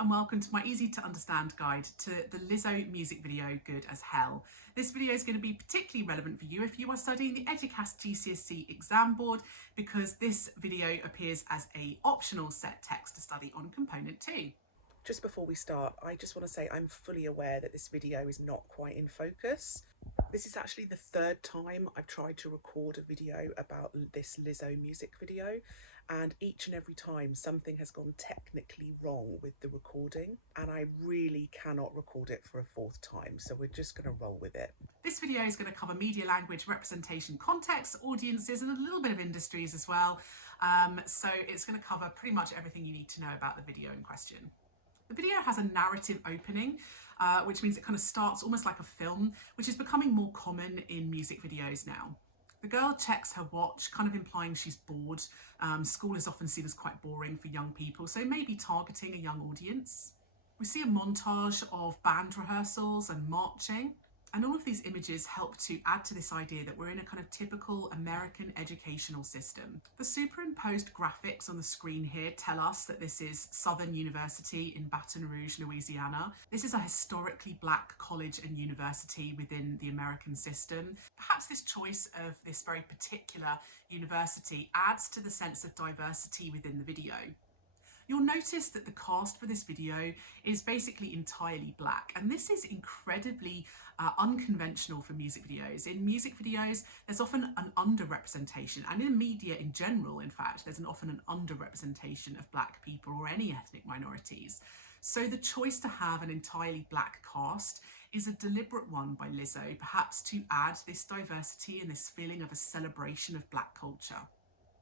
and welcome to my easy to understand guide to the Lizzo music video Good as Hell. This video is going to be particularly relevant for you if you are studying the Eduqas GCSE exam board, because this video appears as an optional set text to study on component 2. Just before we start, I just want to say I'm fully aware that this video is not quite in focus. This is actually the third time I've tried to record a video about this Lizzo music video, and each and every time something has gone technically wrong with the recording, and I really cannot record it for a fourth time, so we're just going to roll with it. This video is going to cover media, language, representation, context, audiences, and a little bit of industries as well. So it's going to cover pretty much everything you need to know about the video in question. The video has a narrative opening, which means it kind of starts almost like a film, which is becoming more common in music videos now. The girl checks her watch, kind of implying she's bored. School is often seen as quite boring for young people, so maybe targeting a young audience. We see a montage of band rehearsals and marching. And all of these images help to add to this idea that we're in a kind of typical American educational system. The superimposed graphics on the screen here tell us that this is Southern University in Baton Rouge, Louisiana. This is a historically black college and university within the American system. Perhaps this choice of this very particular university adds to the sense of diversity within the video. You'll notice that the cast for this video is basically entirely black, and this is incredibly unconventional for music videos. In music videos, there's often an underrepresentation, and in media in general, in fact, there's often an underrepresentation of black people or any ethnic minorities. So the choice to have an entirely black cast is a deliberate one by Lizzo, perhaps to add this diversity and this feeling of a celebration of black culture.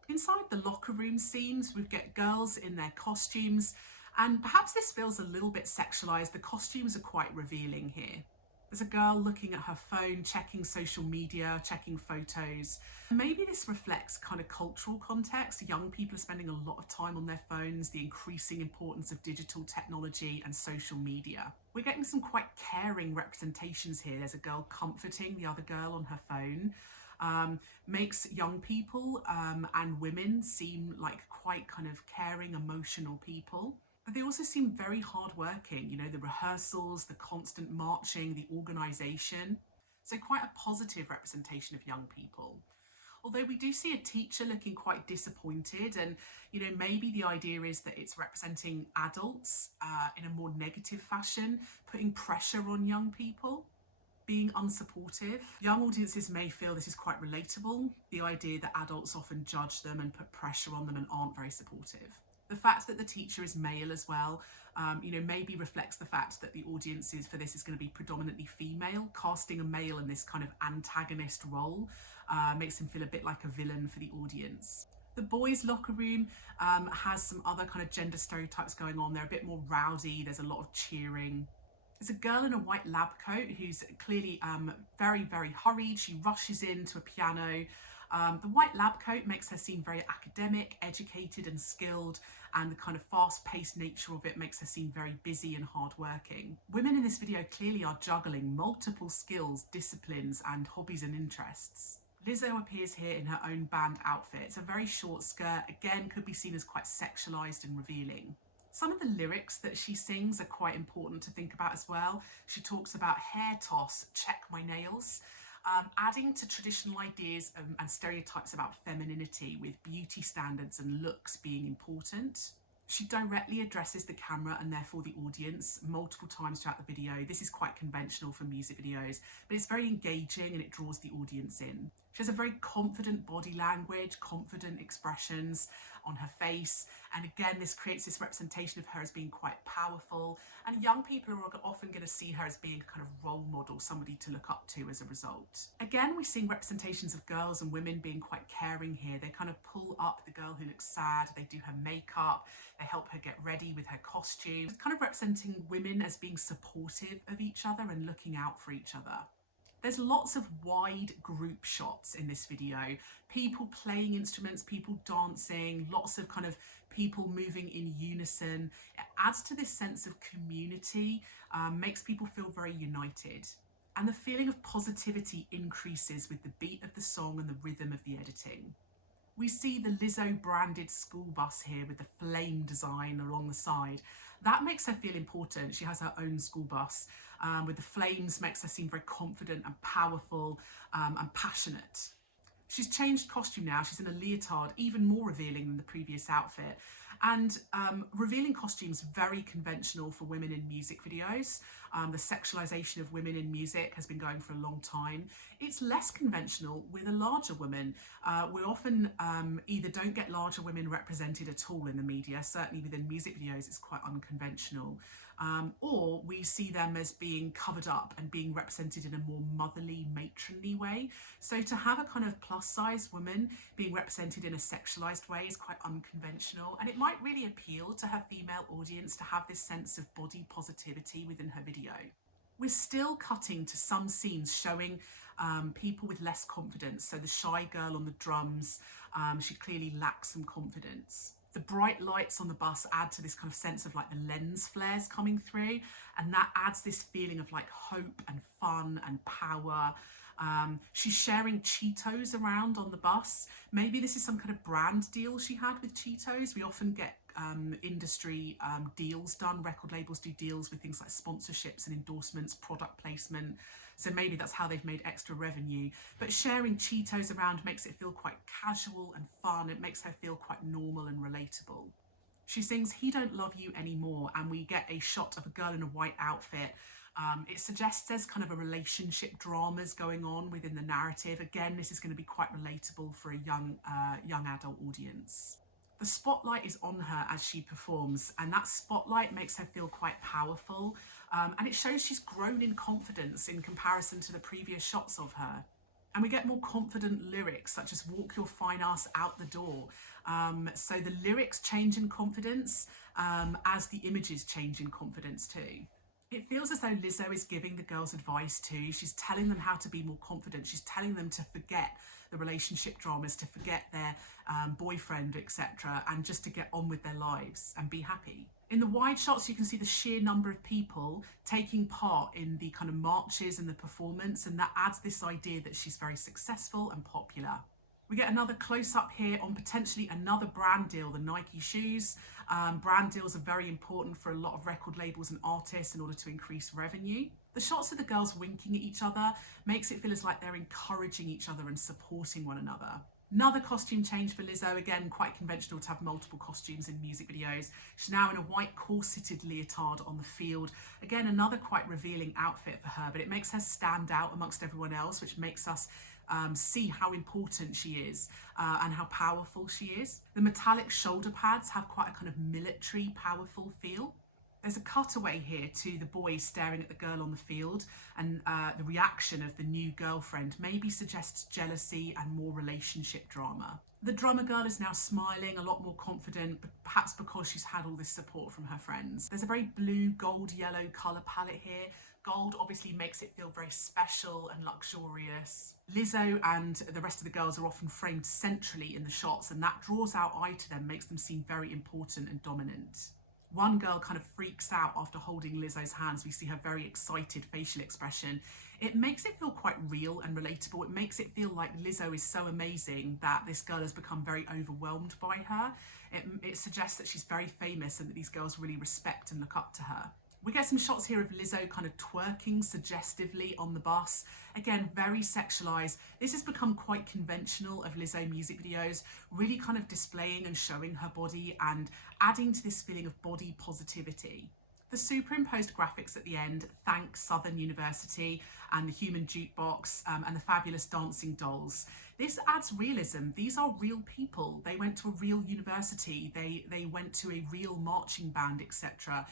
Inside the locker room scenes, we get girls in their costumes, and perhaps this feels a little bit sexualized. The costumes are quite revealing here. There's a girl looking at her phone, checking social media, checking photos. Maybe this reflects kind of cultural context. Young people are spending a lot of time on their phones, the increasing importance of digital technology and social media. We're getting some quite caring representations here. There's a girl comforting the other girl on her phone. Makes young people and women seem like quite kind of caring, emotional people. But they also seem very hardworking, you know, the rehearsals, the constant marching, the organisation. So quite a positive representation of young people. Although we do see a teacher looking quite disappointed, and you know, maybe the idea is that it's representing adults in a more negative fashion, putting pressure on young people, being unsupportive. Young audiences may feel this is quite relatable, the idea that adults often judge them and put pressure on them and aren't very supportive. The fact that the teacher is male as well, you know, maybe reflects the fact that the audience for this is going to be predominantly female. Casting a male in this kind of antagonist role makes him feel a bit like a villain for the audience. The boys' locker room has some other kind of gender stereotypes going on. They're a bit more rowdy, there's a lot of cheering. There's a girl in a white lab coat who's clearly very, very hurried. She rushes into a piano. The white lab coat makes her seem very academic, educated and skilled, and the kind of fast-paced nature of it makes her seem very busy and hardworking. Women in this video clearly are juggling multiple skills, disciplines, and hobbies and interests. Lizzo appears here in her own band outfit. It's a very short skirt, again could be seen as quite sexualized and revealing. Some of the lyrics that she sings are quite important to think about as well. She talks about hair toss, check my nails, adding to traditional ideas and stereotypes about femininity, with beauty standards and looks being important. She directly addresses the camera and therefore the audience multiple times throughout the video. This is quite conventional for music videos, but it's very engaging and it draws the audience in. She has a very confident body language, confident expressions on her face, and again this creates this representation of her as being quite powerful, and young people are often going to see her as being a kind of role model, somebody to look up to as a result. Again, we're seeing representations of girls and women being quite caring here. They kind of pull up the girl who looks sad, they do her makeup, they help her get ready with her costume. It's kind of representing women as being supportive of each other and looking out for each other. There's lots of wide group shots in this video. People playing instruments, people dancing, lots of kind of people moving in unison. It adds to this sense of community, makes people feel very united. And the feeling of positivity increases with the beat of the song and the rhythm of the editing. We see the Lizzo branded school bus here with the flame design along the side. That makes her feel important. She has her own school bus with the flames, makes her seem very confident and powerful and passionate. She's changed costume now. She's in a leotard, even more revealing than the previous outfit. And revealing costumes, very conventional for women in music videos. The sexualization of women in music has been going for a long time. It's less conventional with a larger woman. We often either don't get larger women represented at all in the media, certainly within music videos it's quite unconventional, or we see them as being covered up and being represented in a more motherly, matronly way. So to have a kind of plus size woman being represented in a sexualized way is quite unconventional, and it might really appeal to her female audience to have this sense of body positivity within her video. We're still cutting to some scenes showing people with less confidence. So the shy girl on the drums, she clearly lacks some confidence. The bright lights on the bus add to this kind of sense of like the lens flares coming through, and that adds this feeling of like hope and fun and power. She's sharing Cheetos around on the bus. Maybe this is some kind of brand deal she had with Cheetos. We often get industry deals done. Record labels do deals with things like sponsorships and endorsements, product placement. So maybe that's how they've made extra revenue. But sharing Cheetos around makes it feel quite casual and fun. It makes her feel quite normal and relatable. She sings "He Don't Love You Anymore," and we get a shot of a girl in a white outfit. It suggests there's kind of a relationship dramas going on within the narrative. Again, this is going to be quite relatable for a young adult audience. The spotlight is on her as she performs, and that spotlight makes her feel quite powerful, and it shows she's grown in confidence in comparison to the previous shots of her. And we get more confident lyrics, such as "Walk your fine ass out the door." So the lyrics change in confidence as the images change in confidence too. It feels as though Lizzo is giving the girls advice too. She's telling them how to be more confident. She's telling them to forget the relationship dramas, to forget their boyfriend, etc., and just to get on with their lives and be happy. In the wide shots, you can see the sheer number of people taking part in the kind of marches and the performance, and that adds this idea that she's very successful and popular. We get another close-up here on potentially another brand deal, the Nike shoes. Brand deals are very important for a lot of record labels and artists in order to increase revenue. The shots of the girls winking at each other makes it feel as like they're encouraging each other and supporting one another. Another costume change for Lizzo, again quite conventional to have multiple costumes in music videos. She's now in a white corseted leotard on the field. Again, another quite revealing outfit for her, but it makes her stand out amongst everyone else, which makes us see how important she is and how powerful she is. The metallic shoulder pads have quite a kind of military, powerful feel. There's a cutaway here to the boys staring at the girl on the field, and the reaction of the new girlfriend maybe suggests jealousy and more relationship drama. The drummer girl is now smiling, a lot more confident, but perhaps because she's had all this support from her friends. There's a very blue, gold, yellow colour palette here. Gold obviously makes it feel very special and luxurious. Lizzo and the rest of the girls are often framed centrally in the shots, and that draws our eye to them, makes them seem very important and dominant. One girl kind of freaks out after holding Lizzo's hands. We see her very excited facial expression. It makes it feel quite real and relatable. It makes it feel like Lizzo is so amazing that this girl has become very overwhelmed by her. It suggests that she's very famous and that these girls really respect and look up to her. We get some shots here of Lizzo kind of twerking suggestively on the bus. Again, very sexualized. This has become quite conventional of Lizzo music videos, really kind of displaying and showing her body and adding to this feeling of body positivity. The superimposed graphics at the end thank Southern University and the Human Jukebox and the fabulous dancing dolls. This adds realism. These are real people. They went to a real university. They went to a real marching band, etc.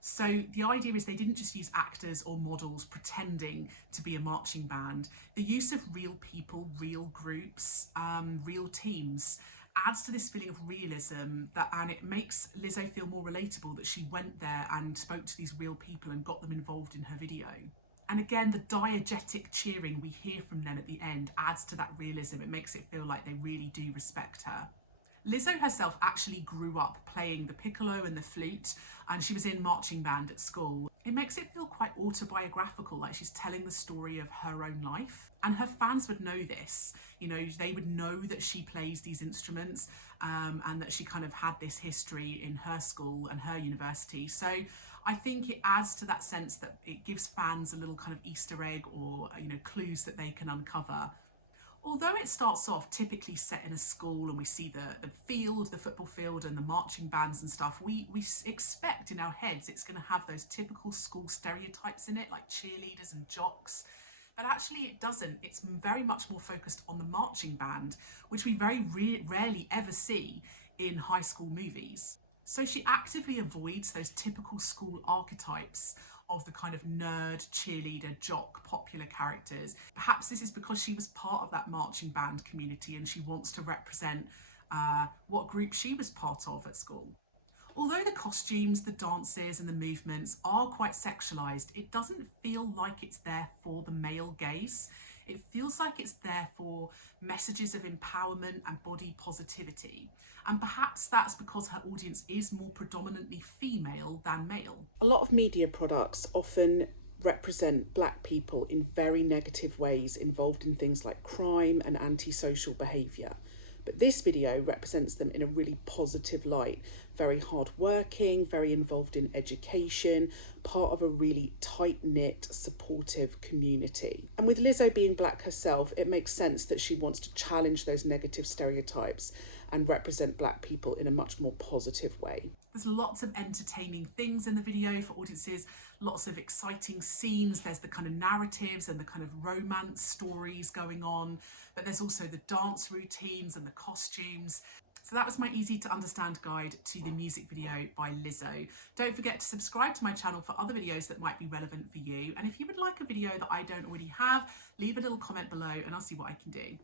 So the idea is they didn't just use actors or models pretending to be a marching band. The use of real people, real groups, real teams adds to this feeling of realism, and it makes Lizzo feel more relatable that she went there and spoke to these real people and got them involved in her video. And again, the diegetic cheering we hear from them at the end adds to that realism. It makes it feel like they really do respect her. Lizzo herself actually grew up playing the piccolo and the flute, and she was in marching band at school. It makes it feel quite autobiographical, like she's telling the story of her own life. And her fans would know this. You know, they would know that she plays these instruments, and that she kind of had this history in her school and her university. So I think it adds to that sense that it gives fans a little kind of Easter egg, or, you know, clues that they can uncover. Although it starts off typically set in a school and we see the field, the football field and the marching bands and stuff, we expect in our heads it's going to have those typical school stereotypes in it, like cheerleaders and jocks. But actually it doesn't. It's very much more focused on the marching band, which we very rarely ever see in high school movies. So she actively avoids those typical school archetypes of the kind of nerd, cheerleader, jock, popular characters. Perhaps this is because she was part of that marching band community and she wants to represent what group she was part of at school. Although the costumes, the dances and the movements are quite sexualised, it doesn't feel like it's there for the male gaze. It feels like it's there for messages of empowerment and body positivity. And perhaps that's because her audience is more predominantly female than male. A lot of media products often represent black people in very negative ways, involved in things like crime and antisocial behaviour. But this video represents them in a really positive light, very hardworking, very involved in education, part of a really tight-knit, supportive community. And with Lizzo being black herself, it makes sense that she wants to challenge those negative stereotypes and represent black people in a much more positive way. There's lots of entertaining things in the video for audiences, lots of exciting scenes. There's the kind of narratives and the kind of romance stories going on, but there's also the dance routines and the costumes. So that was my easy to understand guide to the music video by Lizzo. Don't forget to subscribe to my channel for other videos that might be relevant for you. And if you would like a video that I don't already have, leave a little comment below and I'll see what I can do.